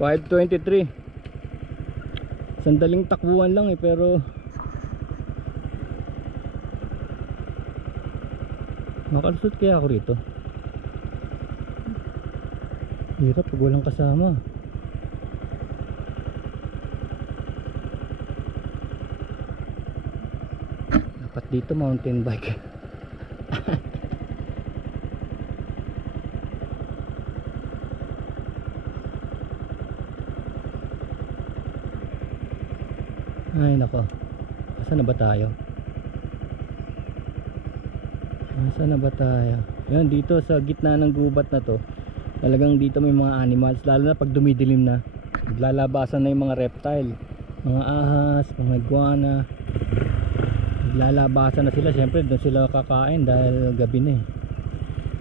5:23. Sandaling takbuhan lang eh, pero makalusot kaya ako rito. Hirap pag walang kasama. Dapat dito mountain bike. Ay nako, saan na ba tayo? Saan na ba tayo? Yan, dito sa gitna ng gubat na to, talagang dito may mga animals. Lalo na pag dumidilim na, naglalabasan na yung mga reptile, mga ahas, mga iguana. Naglalabasan na sila. Siyempre doon sila kakain dahil gabi na eh,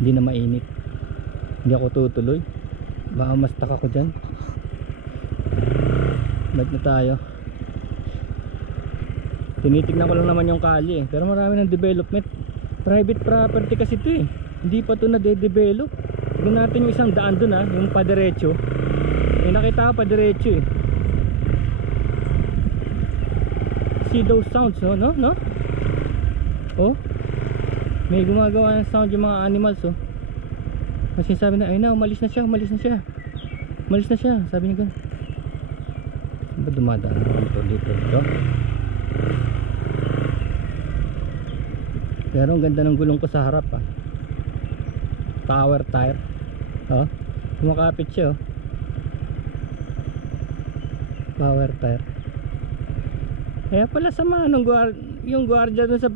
hindi na mainit. Hindi ako tutuloy, baka mastak ako dyan. Ba't na tayo? Tinitignan ko lang naman yung kalye eh, pero marami ng development. Private property kasi ito eh, hindi pa ito na-develop. Tignan natin yung isang daan doon ha, yung padiretso. May nakita ko padiretso eh. See those sounds no? Oh, may gumagawa ng sound yung mga animals oh. Kasi sabi na, ay na, umalis na siya, sabi niya gano'n. Ba dumadaan naman ito dito ito? Pero ang ganda ng gulong ko sa harap ah. Power tire. Oh, kumakapit siya oh. Power tire. Kaya pala sama nung yung guardia dun sa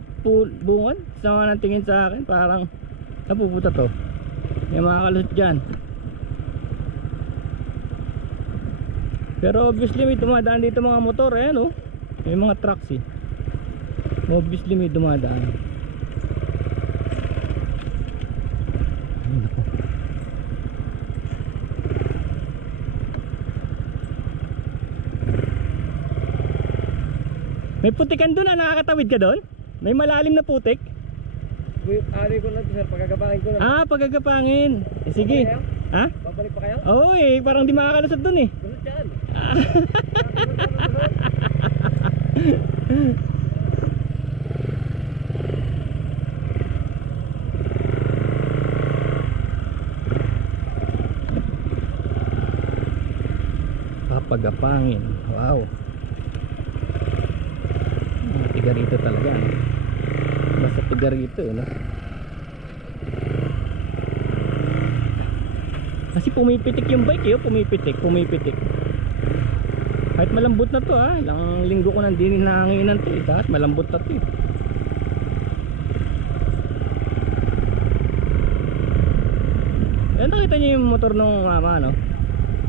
bungad, sama ng tingin sa akin, parang napuputa to. May makakalusot dyan. Pero obviously may dumadaan dito mga motor. Ayan oh, may mga trucks eh. Obviously may dumadaan. May putikan doon na, nakakatawid ka doon? May malalim na putik? Ari ko lang sir, pagagapangin ko lang. Ah, pagagapangin. Eh, sige. Ha? Babalik pa kayo? Oo eh, parang di makakalusot doon eh. Gusto dyan. Papagapangin. Wow. Tigarito talaga no? Basta tigarito no? Kasi pumipitik yung bike eh, pumipitik. Kahit malambot na to ah, ilang linggo ko nang din nahanginan to eh, kahit malambot na to eh. Ayan, nakita niyo yung motor ng mama no?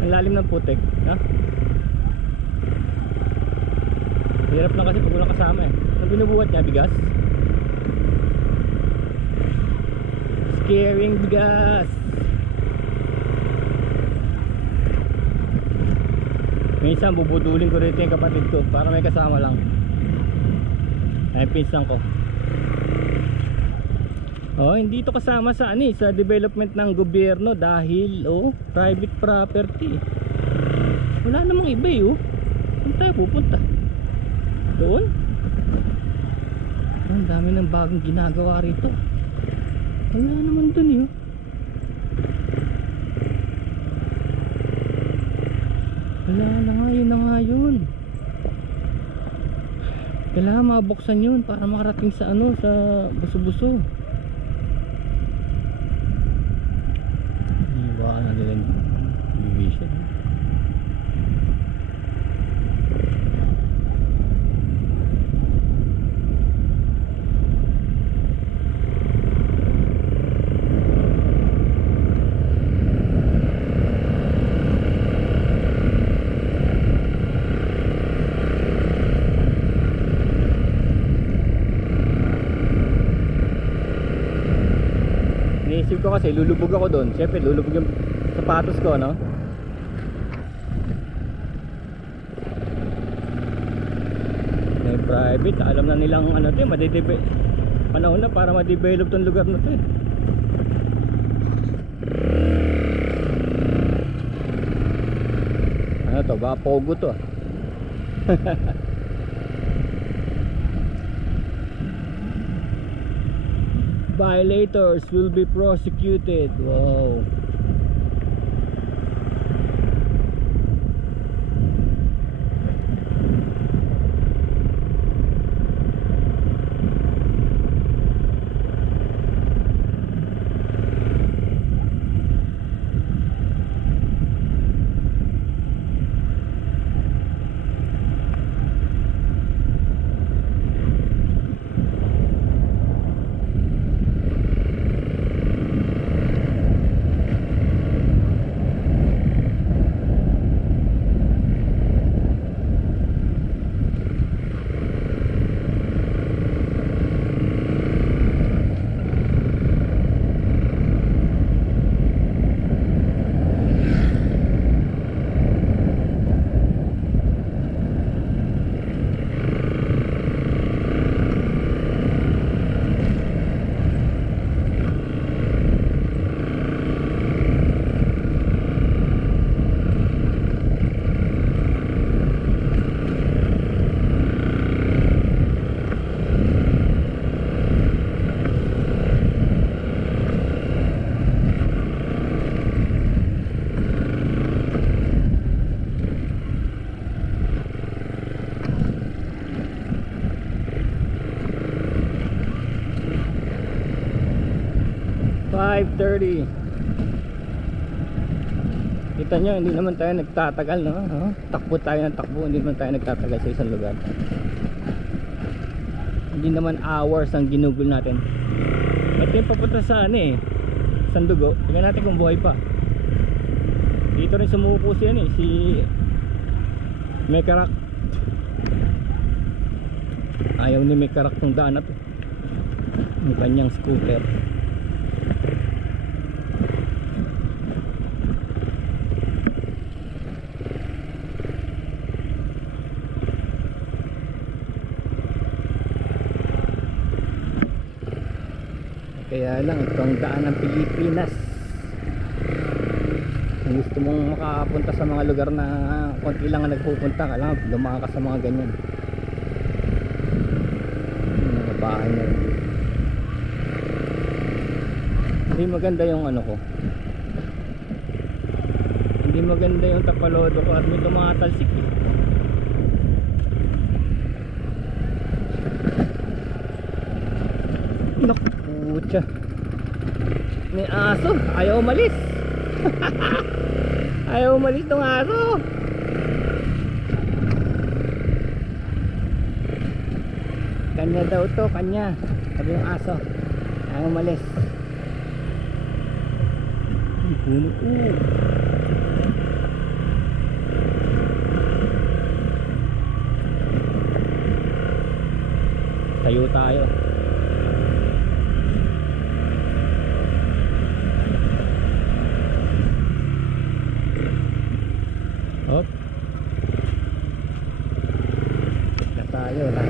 Ang lalim ng putik no? Hirap lang kasi pag walang kasama eh. Ang binubuhat niya, bigas. Scaring bigas. Minsan bubudulin ko rito yung kapatid ko para may kasama lang. Ay pinsan ko. Oh, hindi to kasama sa sa development ng gobyerno dahil private property. Wala namang iba eh oh. Saan tayo pupunta? Doon? Ang dami ng bagong ginagawa rito. Wala naman dun yun. Wala na nga yun. Kailangan mabuksan yun para makarating sa sa buso-buso. Baka na nila division. Iniisip ko kasi lulubog ako doon. Siyempre lulubog yung sapatos ko no. May private, alam na nilang to panahon na para ma-develop tong lugar na to eh. to? Baka pogo to. Violators will be prosecuted. Wow. Kita nyo, hindi naman tayo nagtatagal, no? Takbo tayo ng takbo, hindi naman tayo nagtatagal sa isang lugar. Hindi naman hours ang ginugol natin. Ito yung papunta sa ano eh, Sandugo. Tingnan natin kung buhay pa. Dito rin sumuko siya eh, si Mekarak. Ayaw ni Mekarak tong daan na to. Yung kanyang scooter. Kaya lang ito ang daan ng Pilipinas. Kung gusto mong makapunta sa mga lugar na konti lang ang nagpupunta, kailangan dumaan ka sa mga ganyan, mga bahay na yun. Hindi maganda yung ano ko, hindi maganda yung tapalodo ko at may tumatalsik eh. Nakutya, may aso, ayaw umalis. Ayaw umalis tong aso. Kanya daw to, kanya. Sabi yung aso, ayaw umalis. Puno ko. Tayo tayo. Hop. Na tayo na.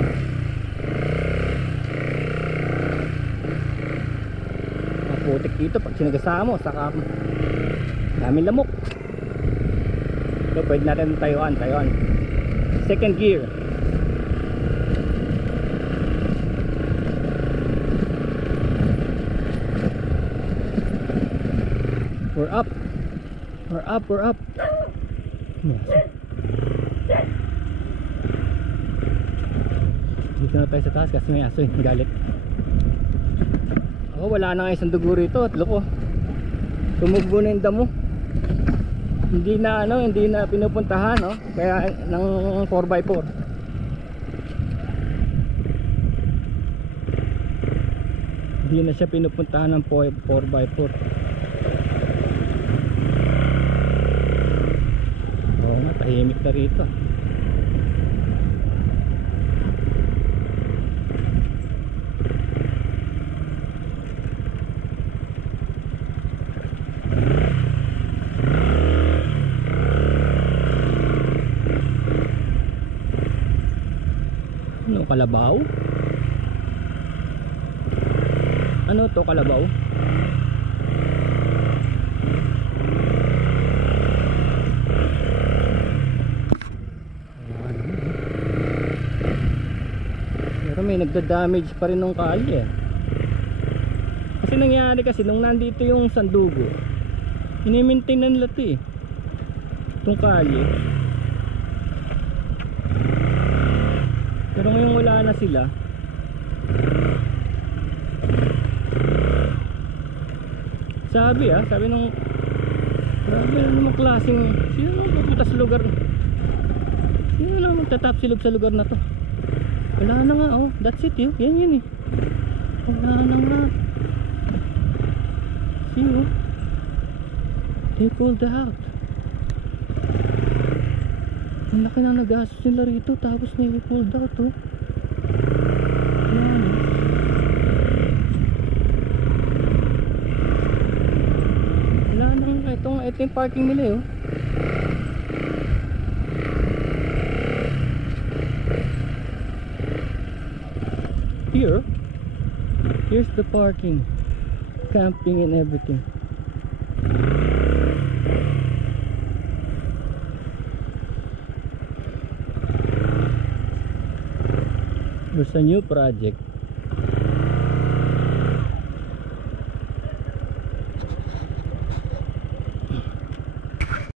Maputik dito pag sinagasama mo, saka daming lamok. So pwede natin tayuan. Second gear. We're up. Dito na tayo sa taas kasi may aso yung galit. Wala na nga isang dugo rito at loko, tumugbo na yung damo. Hindi na pinupuntahan, no? Kaya ng 4x4 hindi na siya pinupuntahan ng 4x4. Tahimik na rito. Ano, kalabaw? Ano to, kalabaw? kami, nagda-damage pa rin ng kalye. Kasi nangyari kasi nung nandito yung Sandugo, ini-maintain na nila ito eh, itong kalye. Pero ngayon wala na sila. Sabi nung grabe na naman klaseng, sino nang pupunta sa lugar, sino nang magtatapsilog sa lugar na to. Wala na nga, oh, that's it yun, yan eh, wala na nga. See oh, they pulled out. Ang laki na nagastos nila rito, tapos na pulled out oh. Yan. Wala na nga, ito yung parking nila oh. Here's the parking, camping and everything. There's a new project